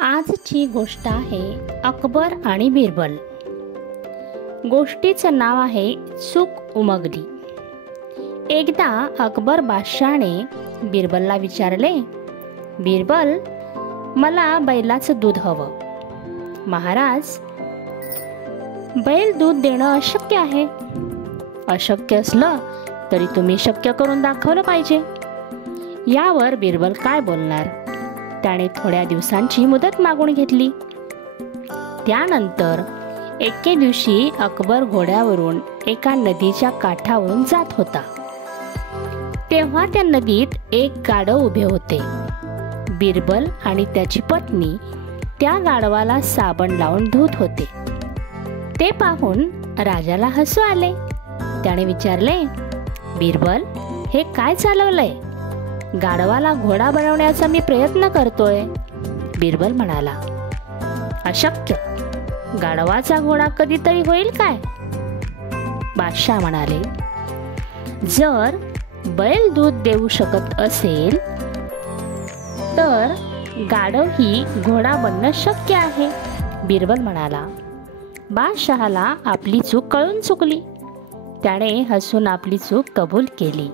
आजची गोष्ट आहे अकबर आणि बिरबल। गोष्टीचं नाव आहे चूक उमगली। एकदा अकबर बादशाहाने बिरबलला विचारले, बिरबल, मला बैलाचं दूध हवं। महाराज, बैल दूध देणं अशक्य आहे। अशक्य असलं तरी तुम्ही शक्य करून दाखवलं पाहिजे। यावर बिरबल काय बोलणार? त्याने थोड्या दिवसांची मुदत मागून घेतली। त्यानंतर एके दिवशी अकबर घोड्यावरून एका नदीच्या काठावरून जात होता। तेव्हा त्या नदीत एक गाढव उभे होते। बिरबल आणि त्याची पत्नी त्या गाढवाला साबण लावून धुत होते। ते पाहून राजाला हसू आले। त्याने विचारले, बिरबल, हे काय चालवलंय? गाढवाला घोडा बनवण्याचा मी प्रयत्न करतोय। बिरबल म्हणाला, अशक्य, गाढवाचा घोडा कधीतरी होईल काय? बादशाह म्हणाले, जर बैल दूध देऊ शकत असेल तर गाढव ही घोडा बनणं शक्य आहे। बिरबल म्हणाला, बादशहाला आपली चूक कळून चुकली। त्याने हसून आपली चूक कबूल केली।